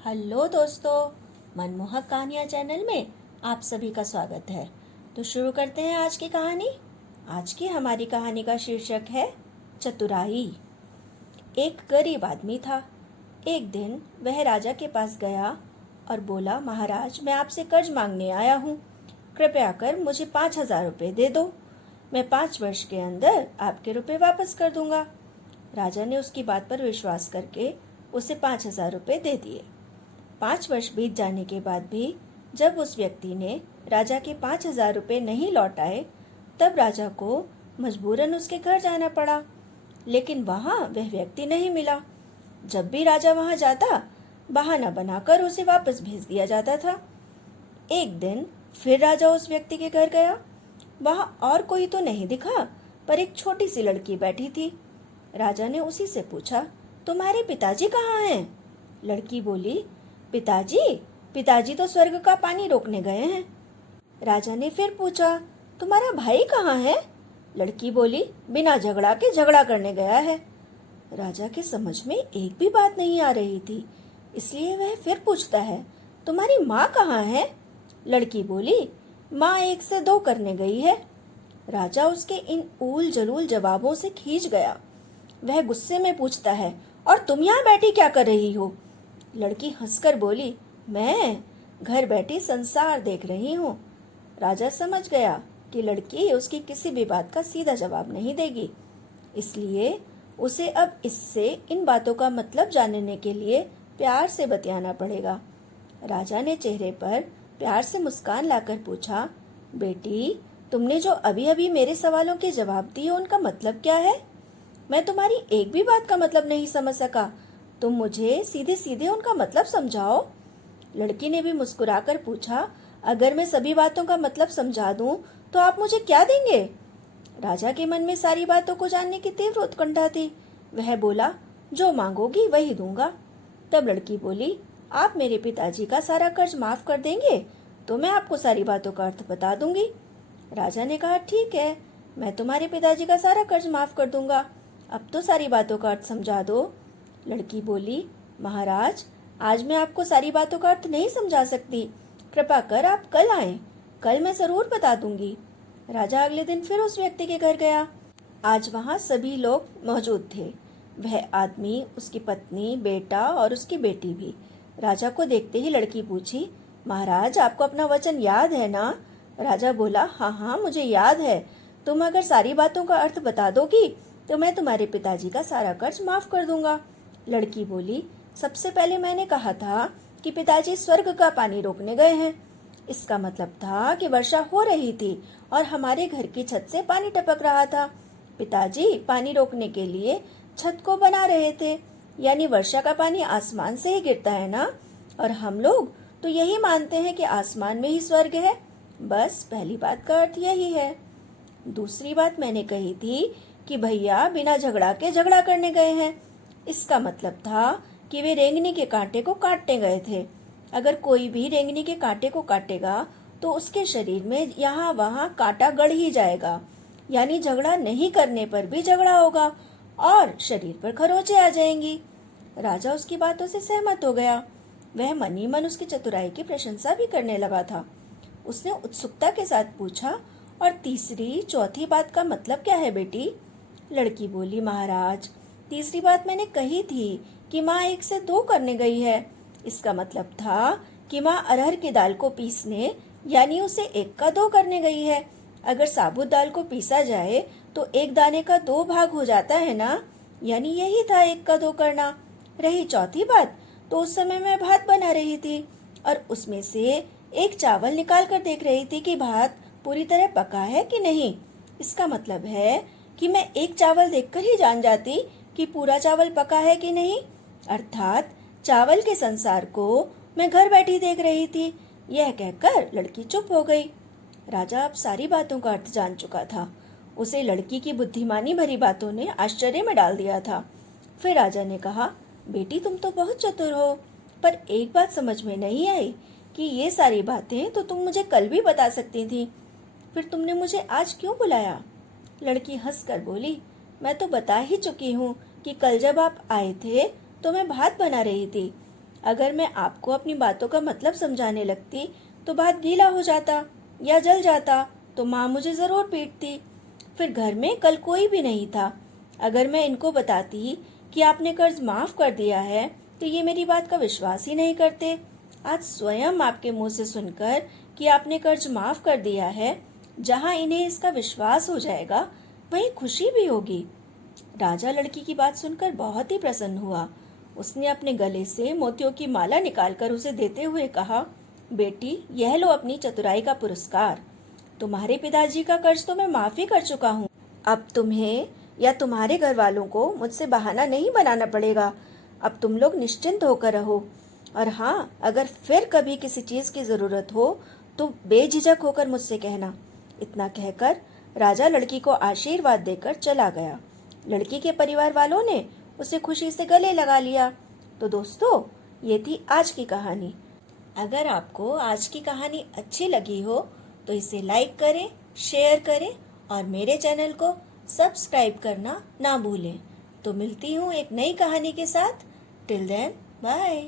Hello दोस्तों, मनमोहक कहानियाँ चैनल में आप सभी का स्वागत है। तो शुरू करते हैं आज की कहानी। आज की हमारी कहानी का शीर्षक है चतुराई। एक गरीब आदमी था। एक दिन वह राजा के पास गया और बोला, महाराज, मैं आपसे कर्ज मांगने आया हूँ। कृपया कर मुझे 5,000 रुपये दे दो। मैं 5 वर्ष के अंदर आपके रुपये वापस कर दूंगा। राजा ने उसकी बात पर विश्वास करके उसे 5,000 रुपये दे दिए। 5 वर्ष बीत जाने के बाद भी जब उस व्यक्ति ने राजा के 5,000 रुपये नहीं लौटाए, तब राजा को मजबूरन उसके घर जाना पड़ा। लेकिन वहां वह व्यक्ति नहीं मिला। जब भी राजा वहां जाता, बहाना बनाकर उसे वापस भेज दिया जाता था। एक दिन फिर राजा उस व्यक्ति के घर गया। वहां और कोई तो नहीं दिखा, पर एक छोटी सी लड़की बैठी थी। राजा ने उसी से पूछा, तुम्हारे पिताजी कहाँ हैं? लड़की बोली, पिताजी तो स्वर्ग का पानी रोकने गए हैं। राजा ने फिर पूछा, तुम्हारा भाई कहाँ है? लड़की बोली, बिना झगड़ा के झगड़ा करने गया है। राजा के समझ में एक भी बात नहीं आ रही थी, इसलिए वह फिर पूछता है, तुम्हारी माँ कहाँ है? लड़की बोली, माँ 1 से 2 करने गई है। राजा उसके इन ऊल जलूल जवाबों से खींच गया। वह गुस्से में पूछता है, और तुम यहाँ बैठी क्या कर रही हो? लड़की हंसकर बोली, मैं घर बैठी संसार देख रही हूँ। राजा समझ गया कि लड़की उसकी किसी भी बात का सीधा जवाब नहीं देगी, इसलिए उसे अब इससे इन बातों का मतलब जानने के लिए प्यार से बतियाना पड़ेगा। राजा ने चेहरे पर प्यार से मुस्कान लाकर पूछा, बेटी, तुमने जो अभी अभी मेरे सवालों के जवाब दिए, उनका मतलब क्या है? मैं तुम्हारी एक भी बात का मतलब नहीं समझ सका। तुम मुझे सीधे सीधे उनका मतलब समझाओ। लड़की ने भी मुस्कुराकर पूछा, अगर मैं सभी बातों का मतलब समझा दूं तो आप मुझे क्या देंगे? राजा के मन में सारी बातों को जानने की तीव्र उत्कंठा थी। वह बोला, जो मांगोगी वही दूंगा। तब लड़की बोली, आप मेरे पिताजी का सारा कर्ज माफ कर देंगे तो मैं आपको सारी बातों का अर्थ बता दूंगी। राजा ने कहा, ठीक है, मैं तुम्हारे पिताजी का सारा कर्ज माफ कर दूंगा। अब तो सारी बातों का अर्थ समझा दो। लड़की बोली, महाराज, आज मैं आपको सारी बातों का अर्थ नहीं समझा सकती। कृपा कर आप कल आएं, कल मैं जरूर बता दूंगी। राजा अगले दिन फिर उस व्यक्ति के घर गया। आज वहां सभी लोग मौजूद थे। वह आदमी, उसकी पत्नी, बेटा और उसकी बेटी भी। राजा को देखते ही लड़की पूछी, महाराज, आपको अपना वचन याद है ना? राजा बोला, हाँ हाँ, मुझे याद है। तुम अगर सारी बातों का अर्थ बता दोगी तो मैं तुम्हारे पिताजी का सारा कर्ज माफ कर दूंगा। लड़की बोली, सबसे पहले मैंने कहा था कि पिताजी स्वर्ग का पानी रोकने गए हैं। इसका मतलब था कि वर्षा हो रही थी और हमारे घर की छत से पानी टपक रहा था। पिताजी पानी रोकने के लिए छत को बना रहे थे, यानी वर्षा का पानी आसमान से ही गिरता है ना, और हम लोग तो यही मानते हैं कि आसमान में ही स्वर्ग है। बस पहली बात का अर्थ यही है। दूसरी बात मैंने कही थी कि भैया बिना झगड़ा के झगड़ा करने गए हैं। इसका मतलब था कि वे रेंगनी के कांटे को काटने गए थे। अगर कोई भी रेंगनी के कांटे को काटेगा तो उसके शरीर में यहाँ वहाँ कांटा गड़ ही जाएगा, यानी झगड़ा नहीं करने पर भी झगड़ा होगा और शरीर पर खरोंचे आ जाएंगी। राजा उसकी बातों से सहमत हो गया। वह मन ही मन उसकी चतुराई की प्रशंसा भी करने लगा था। उसने उत्सुकता के साथ पूछा, और तीसरी चौथी बात का मतलब क्या है बेटी? लड़की बोली, महाराज, तीसरी बात मैंने कही थी कि माँ 1 से 2 करने गई है। इसका मतलब था कि माँ अरहर की दाल को पीसने, यानी उसे 1 का 2 करने गई है। अगर साबुत दाल को पीसा जाए तो 1 दाने का 2 भाग हो जाता है ना, यानी यही था 1 का 2 करना। रही चौथी बात, तो उस समय मैं भात बना रही थी और उसमें से एक चावल निकाल कर देख रही थी कि भात पूरी तरह पका है कि नहीं। इसका मतलब है कि मैं एक चावल देखकर ही जान जाती कि पूरा चावल पका है कि नहीं, अर्थात चावल के संसार को मैं घर बैठी देख रही थी। यह कहकर लड़की चुप हो गई। राजा अब सारी बातों का अर्थ जान चुका था। उसे लड़की की बुद्धिमानी भरी बातों ने आश्चर्य में डाल दिया था। फिर राजा ने कहा, बेटी, तुम तो बहुत चतुर हो, पर एक बात समझ में नहीं आई कि ये सारी बातें तो तुम मुझे कल भी बता सकती थी, फिर तुमने मुझे आज क्यों बुलाया? लड़की हंसकर बोली, मैं तो बता ही चुकी हूँ कि कल जब आप आए थे तो मैं भात बना रही थी। अगर मैं आपको अपनी बातों का मतलब समझाने लगती तो बात गीला हो जाता या जल जाता तो माँ मुझे जरूर पीटती। फिर घर में कल कोई भी नहीं था। अगर मैं इनको बताती कि आपने कर्ज माफ कर दिया है तो ये मेरी बात का विश्वास ही नहीं करते। आज स्वयं आपके मुंह से सुनकर कि आपने कर्ज माफ कर दिया है, जहाँ इन्हें इसका विश्वास हो जाएगा वहीं खुशी भी होगी। राजा लड़की की बात सुनकर बहुत ही प्रसन्न हुआ। उसने अपने गले से मोतियों की माला निकालकर उसे देते हुए कहा, बेटी, यह लो अपनी चतुराई का पुरस्कार। तुम्हारे पिताजी का कर्ज तो मैं माफी कर चुका हूँ। अब तुम्हें या तुम्हारे घर वालों को मुझसे बहाना नहीं बनाना पड़ेगा। अब तुम लोग निश्चिंत होकर रहो। और हाँ, अगर फिर कभी किसी चीज की जरूरत हो तो बेझिझक होकर मुझसे कहना। इतना कहकर राजा लड़की को आशीर्वाद देकर चला गया। लड़की के परिवार वालों ने उसे खुशी से गले लगा लिया। तो दोस्तों, ये थी आज की कहानी। अगर आपको आज की कहानी अच्छी लगी हो तो इसे लाइक करें, शेयर करें और मेरे चैनल को सब्सक्राइब करना ना भूलें। तो मिलती हूँ एक नई कहानी के साथ। Till then, bye.